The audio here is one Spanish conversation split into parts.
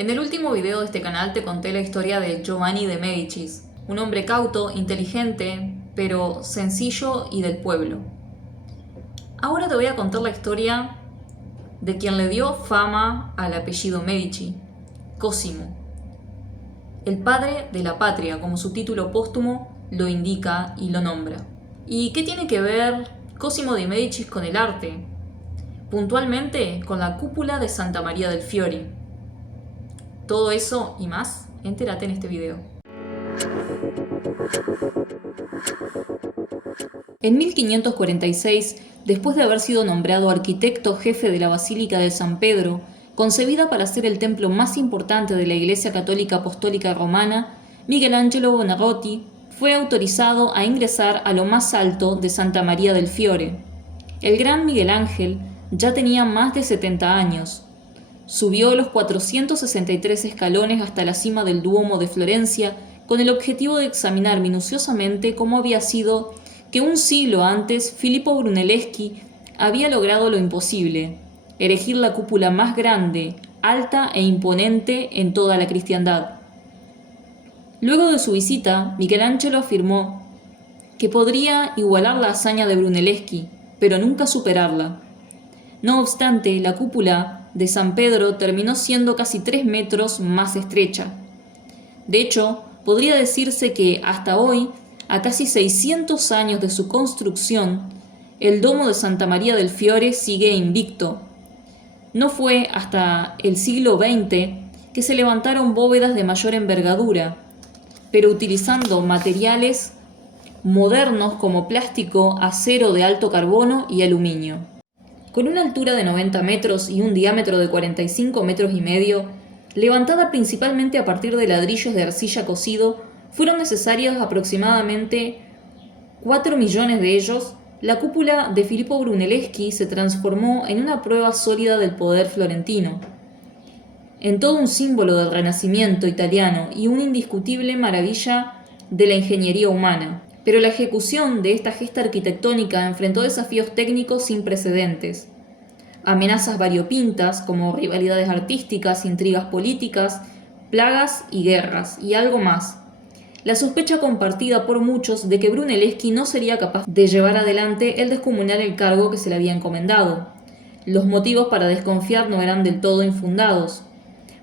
En el último video de este canal te conté la historia de Giovanni de Médicis, un hombre cauto, inteligente, pero sencillo y del pueblo. Ahora te voy a contar la historia de quien le dio fama al apellido Medici, Cosimo, el padre de la patria, como su título póstumo lo indica y lo nombra. ¿Y qué tiene que ver Cosimo de Médicis con el arte? Puntualmente con la cúpula de Santa María del Fiore. Todo eso y más, entérate en este video. En 1546, después de haber sido nombrado arquitecto jefe de la Basílica de San Pedro, concebida para ser el templo más importante de la Iglesia Católica Apostólica Romana, Michelangelo Buonarroti fue autorizado a ingresar a lo más alto de Santa María del Fiore. El gran Miguel Ángel ya tenía más de 70 años. Subió los 463 escalones hasta la cima del Duomo de Florencia con el objetivo de examinar minuciosamente cómo había sido que un siglo antes Filippo Brunelleschi había logrado lo imposible: erigir la cúpula más grande, alta e imponente en toda la cristiandad. Luego de su visita, Michelangelo afirmó que podría igualar la hazaña de Brunelleschi, pero nunca superarla. No obstante, la cúpula de San Pedro terminó siendo casi 3 metros más estrecha. De hecho, podría decirse que hasta hoy, a casi 600 años de su construcción, el domo de Santa María del Fiore sigue invicto. No fue hasta el siglo XX que se levantaron bóvedas de mayor envergadura, pero utilizando materiales modernos como plástico, acero de alto carbono y aluminio. Con una altura de 90 metros y un diámetro de 45 metros y medio, levantada principalmente a partir de ladrillos de arcilla cocido, fueron necesarios aproximadamente 4 millones de ellos. La cúpula de Filippo Brunelleschi se transformó en una prueba sólida del poder florentino, en todo un símbolo del Renacimiento italiano y una indiscutible maravilla de la ingeniería humana. Pero la ejecución de esta gesta arquitectónica enfrentó desafíos técnicos sin precedentes, amenazas variopintas como rivalidades artísticas, intrigas políticas, plagas y guerras, y algo más: la sospecha compartida por muchos de que Brunelleschi no sería capaz de llevar adelante el descomunal cargo que se le había encomendado. Los motivos para desconfiar no eran del todo infundados.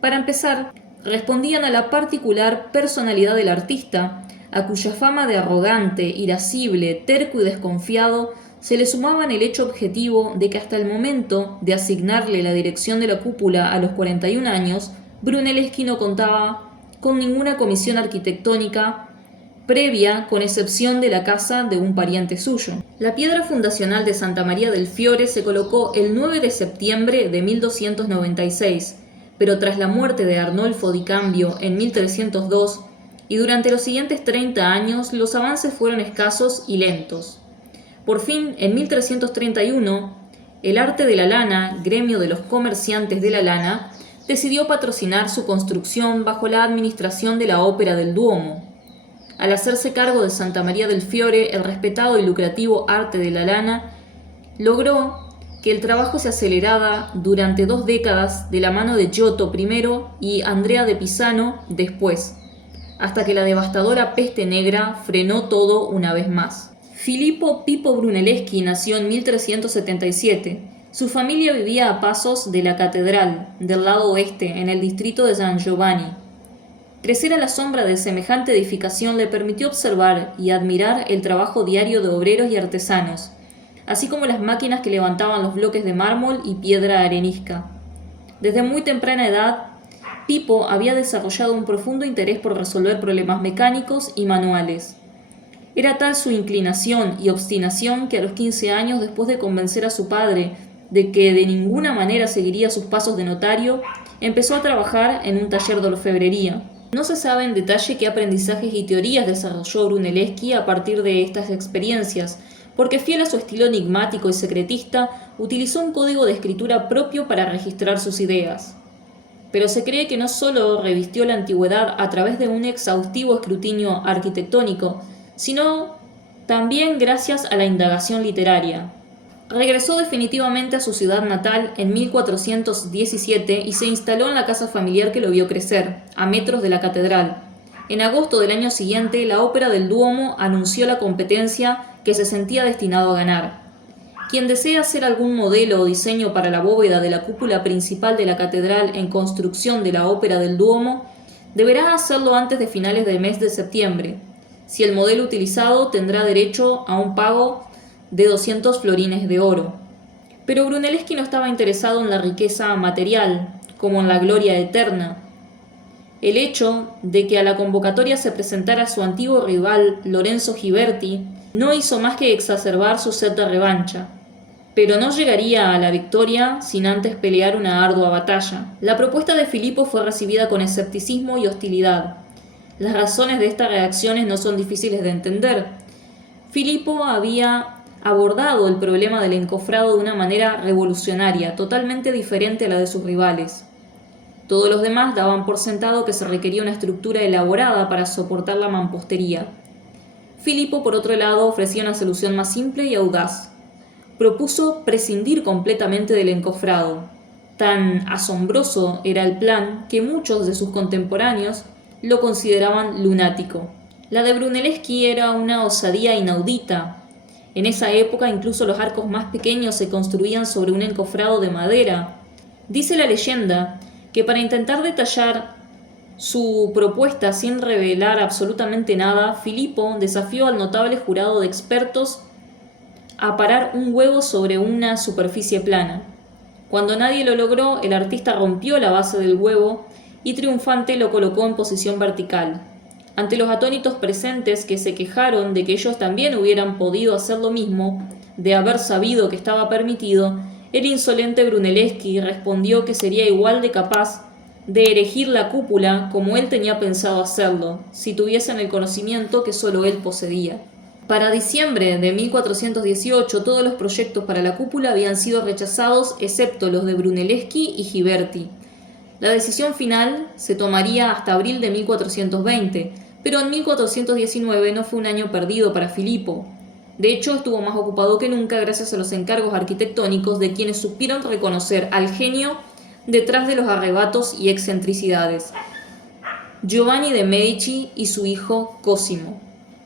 Para empezar, respondían a la particular personalidad del artista, a cuya fama de arrogante, irascible, terco y desconfiado se le sumaban el hecho objetivo de que hasta el momento de asignarle la dirección de la cúpula a los 41 años, Brunelleschi no contaba con ninguna comisión arquitectónica previa, con excepción de la casa de un pariente suyo. La piedra fundacional de Santa María del Fiore se colocó el 9 de septiembre de 1296, pero tras la muerte de Arnolfo di Cambio en 1302, y durante los siguientes 30 años los avances fueron escasos y lentos. Por fin, en 1331, el Arte de la Lana, gremio de los comerciantes de la lana, decidió patrocinar su construcción bajo la administración de la Ópera del Duomo. Al hacerse cargo de Santa María del Fiore, el respetado y lucrativo Arte de la Lana logró que el trabajo se acelerara durante 2 décadas de la mano de Giotto primero y Andrea de Pisano después, hasta que la devastadora peste negra frenó todo una vez más. Filippo Pippo Brunelleschi nació en 1377. Su familia vivía a pasos de la catedral, del lado oeste, en el distrito de San Giovanni. Crecer a la sombra de semejante edificación le permitió observar y admirar el trabajo diario de obreros y artesanos, así como las máquinas que levantaban los bloques de mármol y piedra arenisca. Desde muy temprana edad, Pippo había desarrollado un profundo interés por resolver problemas mecánicos y manuales. Era tal su inclinación y obstinación que a los 15 años, después de convencer a su padre de que de ninguna manera seguiría sus pasos de notario, empezó a trabajar en un taller de orfebrería. No se sabe en detalle qué aprendizajes y teorías desarrolló Brunelleschi a partir de estas experiencias, porque fiel a su estilo enigmático y secretista, utilizó un código de escritura propio para registrar sus ideas. Pero se cree que no solo revistió la antigüedad a través de un exhaustivo escrutinio arquitectónico, sino también gracias a la indagación literaria. Regresó definitivamente a su ciudad natal en 1417 y se instaló en la casa familiar que lo vio crecer, a metros de la catedral. En agosto del año siguiente, la Ópera del Duomo anunció la competencia que se sentía destinado a ganar. Quien desea hacer algún modelo o diseño para la bóveda de la cúpula principal de la catedral en construcción de la Ópera del Duomo, deberá hacerlo antes de finales del mes de septiembre. Si el modelo utilizado tendrá derecho a un pago de 200 florines de oro. Pero Brunelleschi no estaba interesado en la riqueza material, como en la gloria eterna. El hecho de que a la convocatoria se presentara su antiguo rival Lorenzo Ghiberti no hizo más que exacerbar su sed de revancha. Pero no llegaría a la victoria sin antes pelear una ardua batalla. La propuesta de Filipo fue recibida con escepticismo y hostilidad. Las razones de estas reacciones no son difíciles de entender. Filipo había abordado el problema del encofrado de una manera revolucionaria, totalmente diferente a la de sus rivales. Todos los demás daban por sentado que se requería una estructura elaborada para soportar la mampostería. Filipo, por otro lado, ofrecía una solución más simple y audaz. Propuso prescindir completamente del encofrado. Tan asombroso era el plan que muchos de sus contemporáneos lo consideraban lunático. La de Brunelleschi era una osadía inaudita. En esa época incluso los arcos más pequeños se construían sobre un encofrado de madera. Dice la leyenda que para intentar detallar su propuesta sin revelar absolutamente nada, Filipo desafió al notable jurado de expertos a parar un huevo sobre una superficie plana. Cuando nadie lo logró, el artista rompió la base del huevo y triunfante lo colocó en posición vertical. Ante los atónitos presentes, que se quejaron de que ellos también hubieran podido hacer lo mismo, de haber sabido que estaba permitido, el insolente Brunelleschi respondió que sería igual de capaz de erigir la cúpula como él tenía pensado hacerlo, si tuviesen el conocimiento que solo él poseía. Para diciembre de 1418 todos los proyectos para la cúpula habían sido rechazados excepto los de Brunelleschi y Ghiberti. La decisión final se tomaría hasta abril de 1420, pero en 1419 no fue un año perdido para Filipo. De hecho, estuvo más ocupado que nunca gracias a los encargos arquitectónicos de quienes supieron reconocer al genio detrás de los arrebatos y excentricidades: Giovanni de Medici y su hijo Cosimo.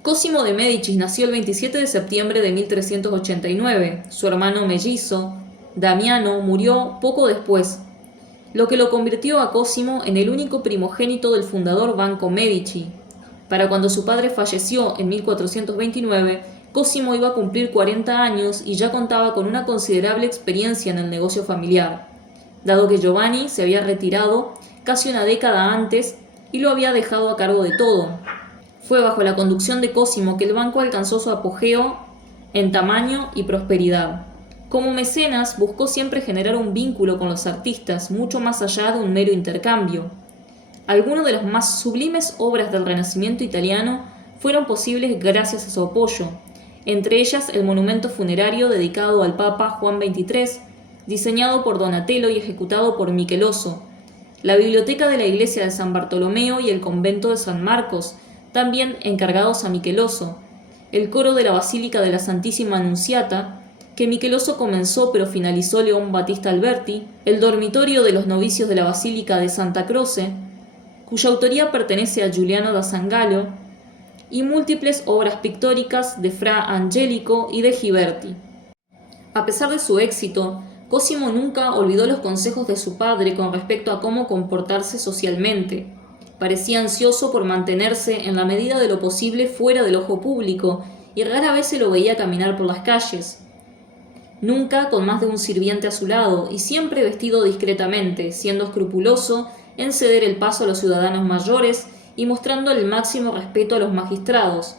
Cosimo de Medici nació el 27 de septiembre de 1389. Su hermano mellizo, Damiano, murió poco después, lo que lo convirtió a Cosimo en el único primogénito del fundador Banco Medici. Para cuando su padre falleció en 1429, Cosimo iba a cumplir 40 años y ya contaba con una considerable experiencia en el negocio familiar, dado que Giovanni se había retirado casi una década antes y lo había dejado a cargo de todo. Fue bajo la conducción de Cosimo que el banco alcanzó su apogeo en tamaño y prosperidad. Como mecenas, buscó siempre generar un vínculo con los artistas, mucho más allá de un mero intercambio. Algunas de las más sublimes obras del Renacimiento italiano fueron posibles gracias a su apoyo, entre ellas el monumento funerario dedicado al Papa Juan XXIII, diseñado por Donatello y ejecutado por Michelozzo, la biblioteca de la iglesia de San Bartolomeo y el convento de San Marcos, también encargados a Michelozzo, el coro de la Basílica de la Santísima Anunciata, que Michelozzo comenzó pero finalizó León Battista Alberti, el dormitorio de los novicios de la Basílica de Santa Croce, cuya autoría pertenece a Giuliano da Sangallo, y múltiples obras pictóricas de Fra Angelico y de Ghiberti. A pesar de su éxito, Cosimo nunca olvidó los consejos de su padre con respecto a cómo comportarse socialmente. Parecía ansioso por mantenerse en la medida de lo posible fuera del ojo público y rara vez se lo veía caminar por las calles. Nunca con más de un sirviente a su lado y siempre vestido discretamente, siendo escrupuloso en ceder el paso a los ciudadanos mayores y mostrando el máximo respeto a los magistrados.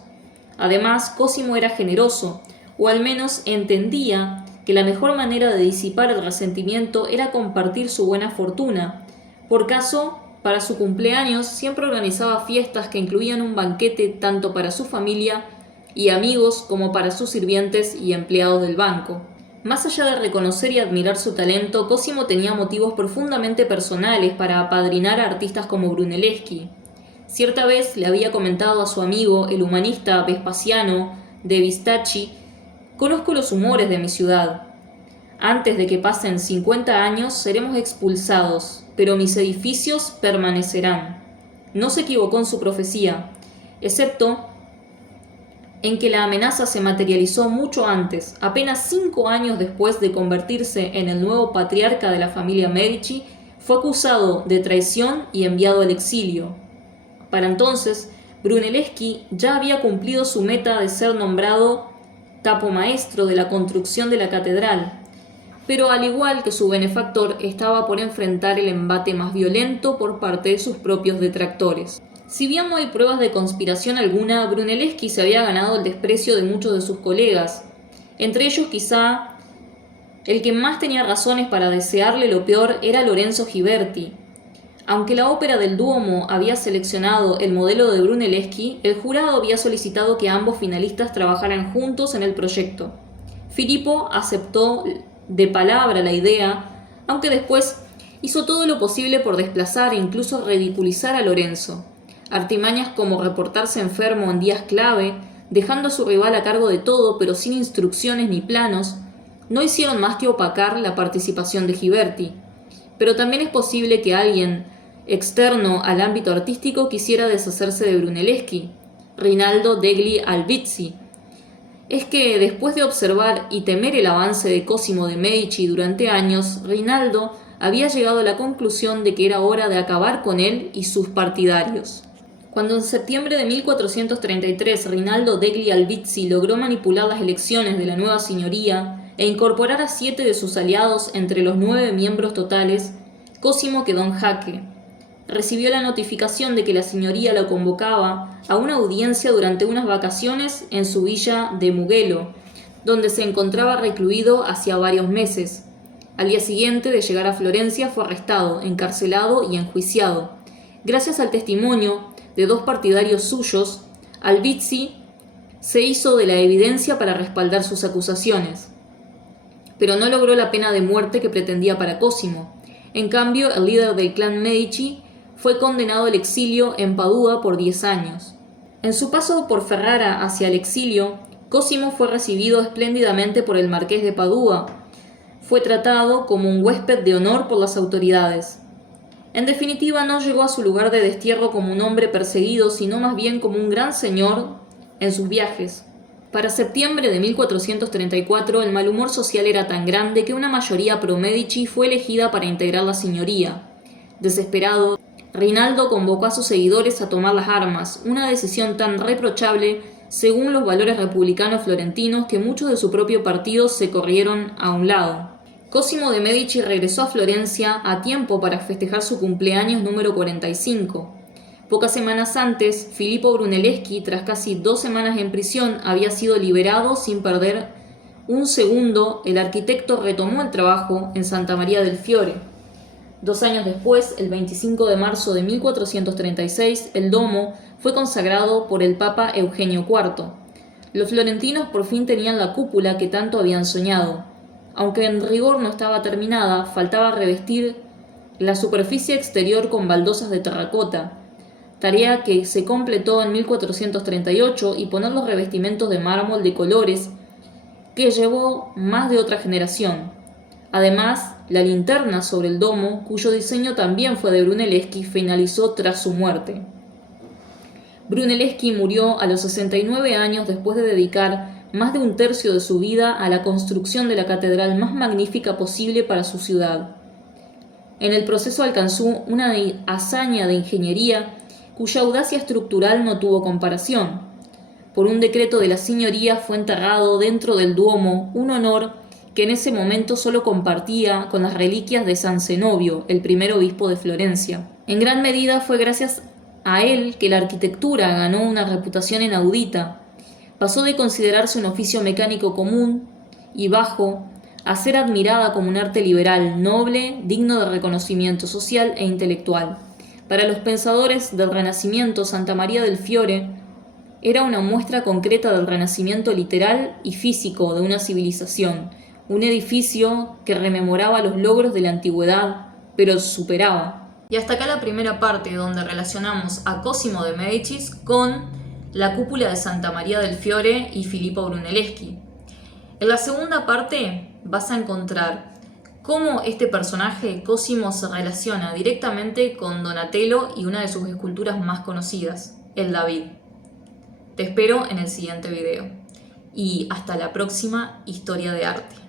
Además, Cosimo era generoso, o al menos entendía que la mejor manera de disipar el resentimiento era compartir su buena fortuna. Por caso, para su cumpleaños siempre organizaba fiestas que incluían un banquete tanto para su familia y amigos como para sus sirvientes y empleados del banco. Más allá de reconocer y admirar su talento, Cosimo tenía motivos profundamente personales para apadrinar a artistas como Brunelleschi. Cierta vez le había comentado a su amigo, el humanista Vespasiano de Vistacci: «Conozco los humores de mi ciudad. Antes de que pasen 50 años seremos expulsados, pero mis edificios permanecerán. No se equivocó en su profecía, excepto en que la amenaza se materializó mucho antes, apenas 5 años después de convertirse en el nuevo patriarca de la familia Medici. Fue acusado de traición y enviado al exilio. Para entonces, Brunelleschi ya había cumplido su meta de ser nombrado capomaestro de la construcción de la catedral, pero al igual que su benefactor, estaba por enfrentar el embate más violento por parte de sus propios detractores. Si bien no hay pruebas de conspiración alguna, Brunelleschi se había ganado el desprecio de muchos de sus colegas, entre ellos quizá el que más tenía razones para desearle lo peor era Lorenzo Ghiberti. Aunque la ópera del Duomo había seleccionado el modelo de Brunelleschi, el jurado había solicitado que ambos finalistas trabajaran juntos en el proyecto. Filippo aceptó de palabra la idea, aunque después hizo todo lo posible por desplazar e incluso ridiculizar a Lorenzo. Artimañas como reportarse enfermo en días clave, dejando a su rival a cargo de todo pero sin instrucciones ni planos, no hicieron más que opacar la participación de Ghiberti. Pero también es posible que alguien externo al ámbito artístico quisiera deshacerse de Brunelleschi, Rinaldo degli Albizzi. Es que después de observar y temer el avance de Cosimo de Medici durante años, Rinaldo había llegado a la conclusión de que era hora de acabar con él y sus partidarios. Cuando en septiembre de 1433 Rinaldo degli Albizzi logró manipular las elecciones de la nueva señoría e incorporar a 7 de sus aliados entre los 9 miembros totales, Cosimo quedó en jaque. Recibió la notificación de que la señoría lo convocaba a una audiencia durante unas vacaciones en su villa de Mugello, donde se encontraba recluido hacía varios meses. Al día siguiente de llegar a Florencia fue arrestado, encarcelado y enjuiciado. Gracias al testimonio de 2 partidarios suyos, Albizzi se hizo de la evidencia para respaldar sus acusaciones, pero no logró la pena de muerte que pretendía para Cosimo. En cambio, el líder del clan Medici fue condenado al exilio en Padua por 10 años. En su paso por Ferrara hacia el exilio, Cosimo fue recibido espléndidamente por el marqués de Padua. Fue tratado como un huésped de honor por las autoridades. En definitiva, no llegó a su lugar de destierro como un hombre perseguido, sino más bien como un gran señor en sus viajes. Para septiembre de 1434, el mal humor social era tan grande que una mayoría pro-Medici fue elegida para integrar la señoría. Desesperado, Rinaldo convocó a sus seguidores a tomar las armas, una decisión tan reprochable según los valores republicanos florentinos que muchos de su propio partido se corrieron a un lado. Cosimo de Medici regresó a Florencia a tiempo para festejar su cumpleaños número 45. Pocas semanas antes, Filippo Brunelleschi, tras casi 2 semanas en prisión, había sido liberado sin perder un segundo. El arquitecto retomó el trabajo en Santa María del Fiore. 2 años después, el 25 de marzo de 1436, el domo fue consagrado por el Papa Eugenio IV. Los florentinos por fin tenían la cúpula que tanto habían soñado. Aunque en rigor no estaba terminada, faltaba revestir la superficie exterior con baldosas de terracota, tarea que se completó en 1438, y poner los revestimientos de mármol de colores que llevó más de otra generación. Además, la linterna sobre el domo, cuyo diseño también fue de Brunelleschi, finalizó tras su muerte. Brunelleschi murió a los 69 años después de dedicar más de 1/3 de su vida a la construcción de la catedral más magnífica posible para su ciudad. En el proceso alcanzó una hazaña de ingeniería cuya audacia estructural no tuvo comparación. Por un decreto de la señoría fue enterrado dentro del Duomo, un honor que en ese momento solo compartía con las reliquias de San Zenobio, el primer obispo de Florencia. En gran medida fue gracias a él que la arquitectura ganó una reputación inaudita. Pasó de considerarse un oficio mecánico común y bajo a ser admirada como un arte liberal, noble, digno de reconocimiento social e intelectual. Para los pensadores del Renacimiento, Santa María del Fiore era una muestra concreta del renacimiento literal y físico de una civilización, un edificio que rememoraba los logros de la antigüedad, pero superaba. Y hasta acá la primera parte, donde relacionamos a Cosimo de Medici con la cúpula de Santa María del Fiore y Filippo Brunelleschi. En la segunda parte vas a encontrar cómo este personaje, Cosimo, se relaciona directamente con Donatello y una de sus esculturas más conocidas, el David. Te espero en el siguiente video. Y hasta la próxima historia de arte.